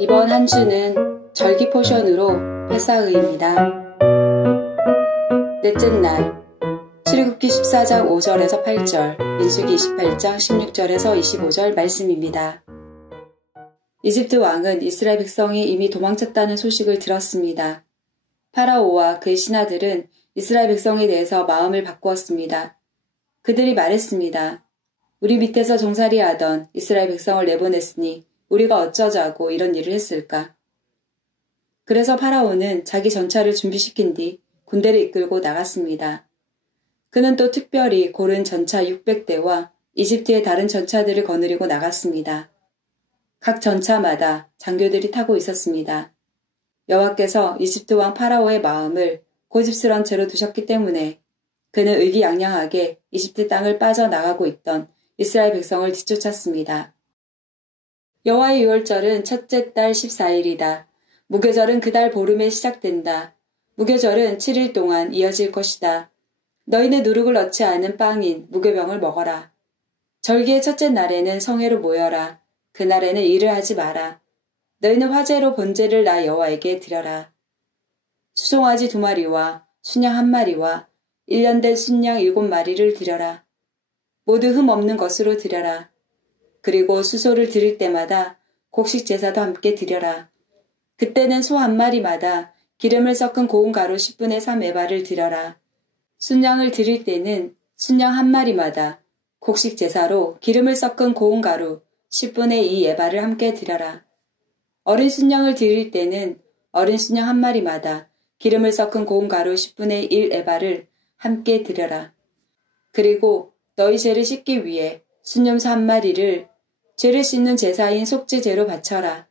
이번 한 주는 절기 포션으로 패사의입니다. 넷째 날, 출애굽기 14장 5절에서 8절, 민수기 28장 16절에서 25절 말씀입니다. 이집트 왕은 이스라엘 백성이 이미 도망쳤다는 소식을 들었습니다. 파라오와 그의 신하들은 이스라엘 백성에 대해서 마음을 바꾸었습니다. 그들이 말했습니다. 우리 밑에서 종살이하던 이스라엘 백성을 내보냈으니 우리가 어쩌자고 이런 일을 했을까? 그래서 파라오는 자기 전차를 준비시킨 뒤 군대를 이끌고 나갔습니다. 그는 또 특별히 고른 전차 600대와 이집트의 다른 전차들을 거느리고 나갔습니다. 각 전차마다 장교들이 타고 있었습니다. 여호와께서 이집트 왕 파라오의 마음을 고집스런 채로 두셨기 때문에 그는 의기양양하게 이집트 땅을 빠져나가고 있던 이스라엘 백성을 뒤쫓았습니다. 여호와의 유월절은 첫째 달 14일이다. 무교절은 그 달 보름에 시작된다. 무교절은 7일 동안 이어질 것이다. 너희는 누룩을 넣지 않은 빵인 무교병을 먹어라. 절기의 첫째 날에는 성회로 모여라. 그날에는 일을 하지 마라. 너희는 화제로 번제를 나 여호와에게 드려라. 수송아지 2마리와 순양 1마리와 1년 된 순양 7마리를 드려라. 모두 흠 없는 것으로 드려라. 그리고 수소를 드릴 때마다 곡식 제사도 함께 드려라. 그때는 소 1마리마다 기름을 섞은 고운 가루 10분의 3 에바를 드려라. 순양을 드릴 때는 순양 1마리마다 곡식 제사로 기름을 섞은 고운 가루 10분의 2 에바를 함께 드려라. 어린 순양을 드릴 때는 어린 순양 1마리마다 기름을 섞은 고운 가루 10분의 1 에바를 함께 드려라. 그리고 너희 죄를 씻기 위해 순염소 1마리를 죄를 씻는 제사인 속죄제로 바쳐라.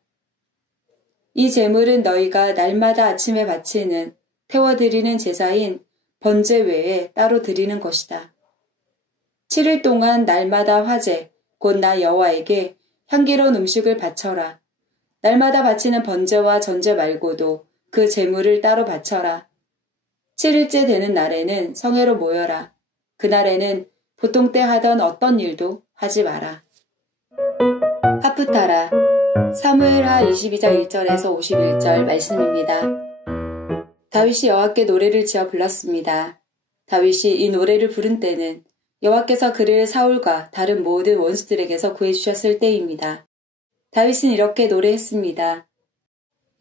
이 제물은 너희가 날마다 아침에 바치는 태워드리는 제사인 번제 외에 따로 드리는 것이다. 7일 동안 날마다 화제, 곧 나 여호와에게 향기로운 음식을 바쳐라. 날마다 바치는 번제와 전제 말고도 그 제물을 따로 바쳐라. 7일째 되는 날에는 성회로 모여라. 그날에는 보통 때 하던 어떤 일도 하지 마라. 하프타라 사무엘하 22장 1절에서 51절 말씀입니다. 다윗이 여호와께 노래를 지어 불렀습니다. 다윗이 이 노래를 부른 때는 여호와께서 그를 사울과 다른 모든 원수들에게서 구해주셨을 때입니다. 다윗은 이렇게 노래했습니다.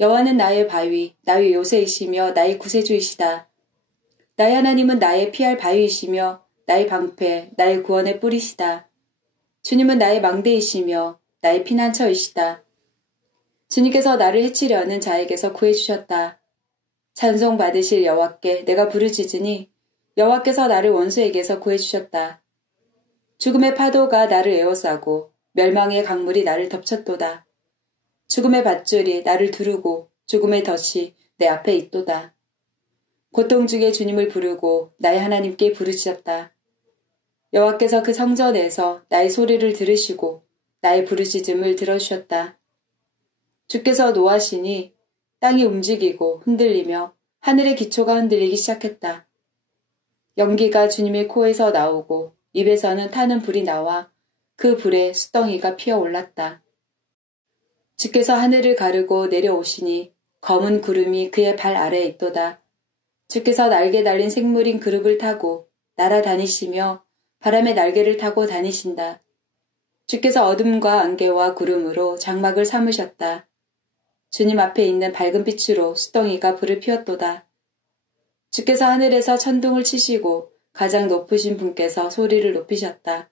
여호와는 나의 바위, 나의 요새이시며 나의 구세주이시다. 나의 하나님은 나의 피할 바위이시며 나의 방패, 나의 구원의 뿌리시다. 주님은 나의 망대이시며 나의 피난처이시다. 주님께서 나를 해치려는 자에게서 구해주셨다. 찬송 받으실 여호와께 내가 부르짖으니 여호와께서 나를 원수에게서 구해주셨다. 죽음의 파도가 나를 에워싸고 멸망의 강물이 나를 덮쳤도다. 죽음의 밧줄이 나를 두르고 죽음의 덫이 내 앞에 있도다. 고통 중에 주님을 부르고 나의 하나님께 부르짖었다. 여호와께서 그 성전에서 나의 소리를 들으시고 나의 부르짖음을 들어주셨다. 주께서 노하시니 땅이 움직이고 흔들리며 하늘의 기초가 흔들리기 시작했다. 연기가 주님의 코에서 나오고 입에서는 타는 불이 나와 그 불에 수덩이가 피어올랐다. 주께서 하늘을 가르고 내려오시니 검은 구름이 그의 발 아래에 있도다. 주께서 날개 달린 생물인 그룹을 타고 날아다니시며 바람의 날개를 타고 다니신다. 주께서 어둠과 안개와 구름으로 장막을 삼으셨다. 주님 앞에 있는 밝은 빛으로 수덩이가 불을 피웠도다. 주께서 하늘에서 천둥을 치시고 가장 높으신 분께서 소리를 높이셨다.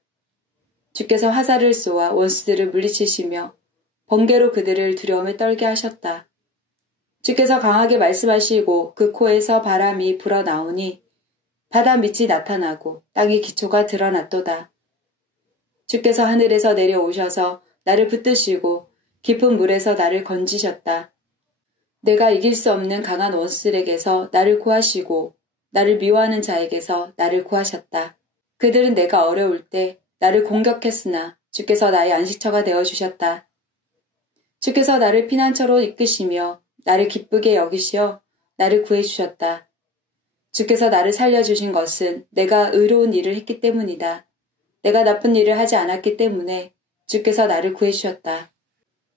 주께서 화살을 쏘아 원수들을 물리치시며 번개로 그들을 두려움에 떨게 하셨다. 주께서 강하게 말씀하시고 그 코에서 바람이 불어나오니 바다 밑이 나타나고 땅의 기초가 드러났도다. 주께서 하늘에서 내려오셔서 나를 붙드시고 깊은 물에서 나를 건지셨다. 내가 이길 수 없는 강한 원수들에게서 나를 구하시고 나를 미워하는 자에게서 나를 구하셨다. 그들은 내가 어려울 때 나를 공격했으나 주께서 나의 안식처가 되어주셨다. 주께서 나를 피난처로 이끄시며 나를 기쁘게 여기시어 나를 구해주셨다. 주께서 나를 살려주신 것은 내가 의로운 일을 했기 때문이다. 내가 나쁜 일을 하지 않았기 때문에 주께서 나를 구해주셨다.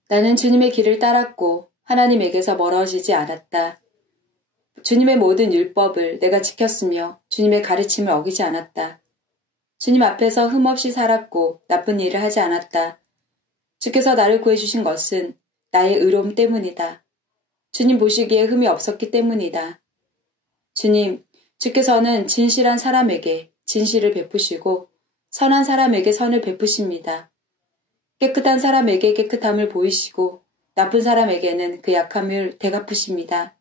나는 주님의 길을 따랐고 하나님에게서 멀어지지 않았다. 주님의 모든 율법을 내가 지켰으며 주님의 가르침을 어기지 않았다. 주님 앞에서 흠없이 살았고 나쁜 일을 하지 않았다. 주께서 나를 구해주신 것은 나의 의로움 때문이다. 주님 보시기에 흠이 없었기 때문이다. 주께서는 진실한 사람에게 진실을 베푸시고 선한 사람에게 선을 베푸십니다. 깨끗한 사람에게 깨끗함을 보이시고 나쁜 사람에게는 그 약함을 되갚으십니다.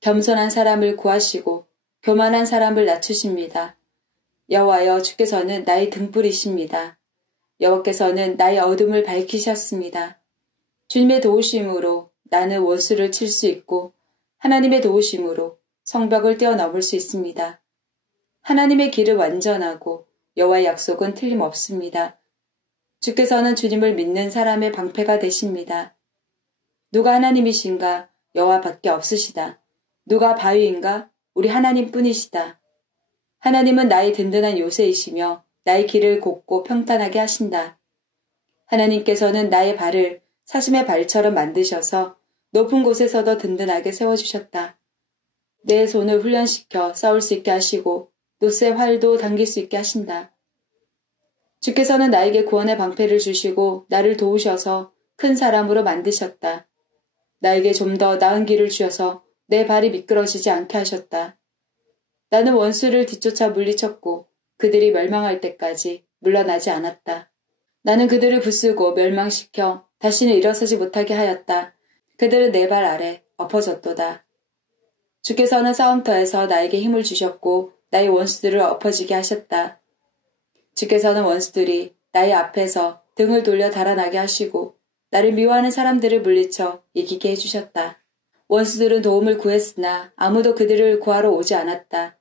겸손한 사람을 구하시고 교만한 사람을 낮추십니다. 여호와여, 주께서는 나의 등불이십니다. 여호와께서는 나의 어둠을 밝히셨습니다. 주님의 도우심으로 나는 원수를 칠 수 있고 하나님의 도우심으로 성벽을 뛰어넘을 수 있습니다. 하나님의 길은 완전하고 여호와의 약속은 틀림없습니다. 주께서는 주님을 믿는 사람의 방패가 되십니다. 누가 하나님이신가? 여호와밖에 없으시다. 누가 바위인가? 우리 하나님뿐이시다. 하나님은 나의 든든한 요새이시며 나의 길을 곱고 평탄하게 하신다. 하나님께서는 나의 발을 사슴의 발처럼 만드셔서 높은 곳에서도 든든하게 세워주셨다. 내 손을 훈련시켜 싸울 수 있게 하시고 노스의 활도 당길 수 있게 하신다. 주께서는 나에게 구원의 방패를 주시고 나를 도우셔서 큰 사람으로 만드셨다. 나에게 좀 더 나은 길을 주셔서 내 발이 미끄러지지 않게 하셨다. 나는 원수를 뒤쫓아 물리쳤고 그들이 멸망할 때까지 물러나지 않았다. 나는 그들을 부수고 멸망시켜 다시는 일어서지 못하게 하였다. 그들은 내 발 아래 엎어졌도다. 주께서는 싸움터에서 나에게 힘을 주셨고 나의 원수들을 엎어지게 하셨다. 주께서는 원수들이 나의 앞에서 등을 돌려 달아나게 하시고 나를 미워하는 사람들을 물리쳐 이기게 해주셨다. 원수들은 도움을 구했으나 아무도 그들을 구하러 오지 않았다.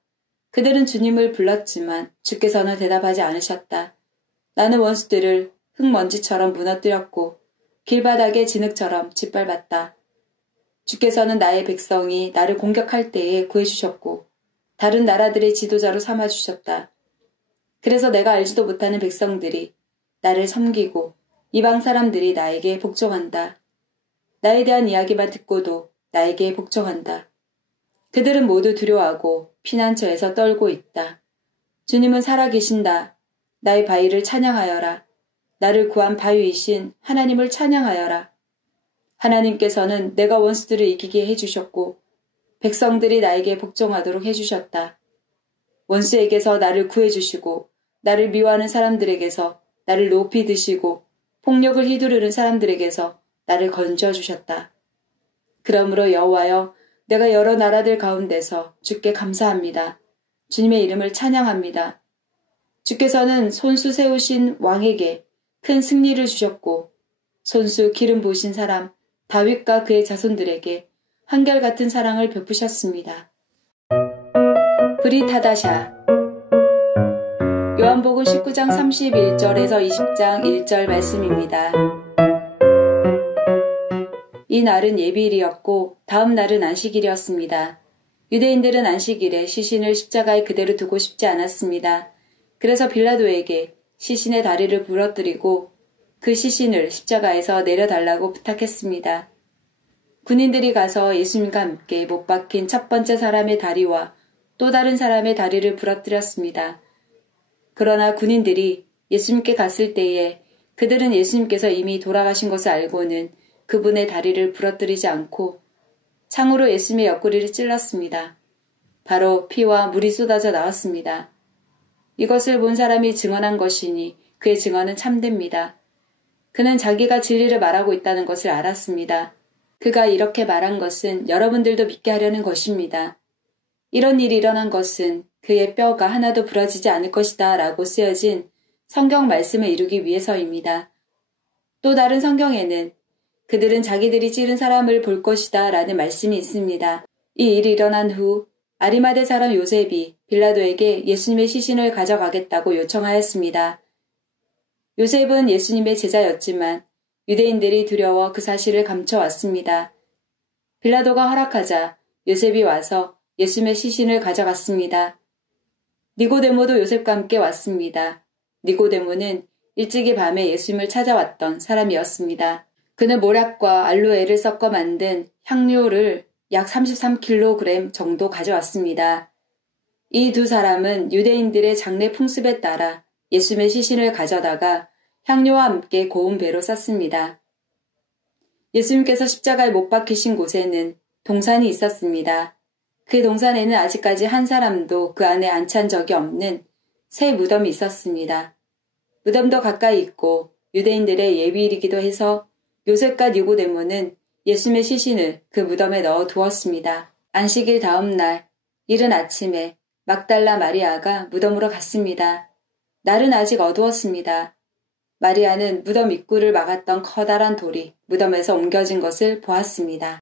그들은 주님을 불렀지만 주께서는 대답하지 않으셨다. 나는 원수들을 흙먼지처럼 무너뜨렸고 길바닥의 진흙처럼 짓밟았다. 주께서는 나의 백성이 나를 공격할 때에 구해주셨고 다른 나라들의 지도자로 삼아주셨다. 그래서 내가 알지도 못하는 백성들이 나를 섬기고 이방 사람들이 나에게 복종한다. 나에 대한 이야기만 듣고도 나에게 복종한다. 그들은 모두 두려워하고 피난처에서 떨고 있다. 주님은 살아계신다. 나의 바위를 찬양하여라. 나를 구한 바위이신 하나님을 찬양하여라. 하나님께서는 내가 원수들을 이기게 해주셨고 백성들이 나에게 복종하도록 해주셨다. 원수에게서 나를 구해주시고 나를 미워하는 사람들에게서 나를 높이 드시고 폭력을 휘두르는 사람들에게서 나를 건져주셨다. 그러므로 여호와여, 내가 여러 나라들 가운데서 주께 감사합니다. 주님의 이름을 찬양합니다. 주께서는 손수 세우신 왕에게 큰 승리를 주셨고 손수 기름 부으신 사람 다윗과 그의 자손들에게 한결같은 사랑을 베푸셨습니다. 브릿하다샤 요한복음 19장 31절에서 20장 1절 말씀입니다. 이 날은 예비일이었고 다음 날은 안식일이었습니다. 유대인들은 안식일에 시신을 십자가에 그대로 두고 싶지 않았습니다. 그래서 빌라도에게 시신의 다리를 부러뜨리고 그 시신을 십자가에서 내려달라고 부탁했습니다. 군인들이 가서 예수님과 함께 못 박힌 첫 번째 사람의 다리와 또 다른 사람의 다리를 부러뜨렸습니다. 그러나 군인들이 예수님께 갔을 때에 그들은 예수님께서 이미 돌아가신 것을 알고는 그분의 다리를 부러뜨리지 않고 창으로 예수님의 옆구리를 찔렀습니다. 바로 피와 물이 쏟아져 나왔습니다. 이것을 본 사람이 증언한 것이니 그의 증언은 참됩니다. 그는 자기가 진리를 말하고 있다는 것을 알았습니다. 그가 이렇게 말한 것은 여러분들도 믿게 하려는 것입니다. 이런 일이 일어난 것은 그의 뼈가 하나도 부러지지 않을 것이다 라고 쓰여진 성경 말씀을 이루기 위해서입니다. 또 다른 성경에는 그들은 자기들이 찌른 사람을 볼 것이다 라는 말씀이 있습니다. 이 일이 일어난 후 아리마대 사람 요셉이 빌라도에게 예수님의 시신을 가져가겠다고 요청하였습니다. 요셉은 예수님의 제자였지만 유대인들이 두려워 그 사실을 감춰왔습니다. 빌라도가 허락하자 요셉이 와서 예수님의 시신을 가져갔습니다. 니고데모도 요셉과 함께 왔습니다. 니고데모는 일찍이 밤에 예수님을 찾아왔던 사람이었습니다. 그는 모략과 알로에를 섞어 만든 향료를 약 33kg 정도 가져왔습니다. 이 두 사람은 유대인들의 장례 풍습에 따라 예수님의 시신을 가져다가 향료와 함께 고운 배로 쌌습니다. 예수님께서 십자가에 못 박히신 곳에는 동산이 있었습니다. 그 동산에는 아직까지 한 사람도 그 안에 안 찬 적이 없는 새 무덤이 있었습니다. 무덤도 가까이 있고 유대인들의 예비일이기도 해서 요셉과 니고데모는 예수님의 시신을 그 무덤에 넣어 두었습니다. 안식일 다음 날 이른 아침에 막달라 마리아가 무덤으로 갔습니다. 날은 아직 어두웠습니다. 마리아는 무덤 입구를 막았던 커다란 돌이 무덤에서 옮겨진 것을 보았습니다.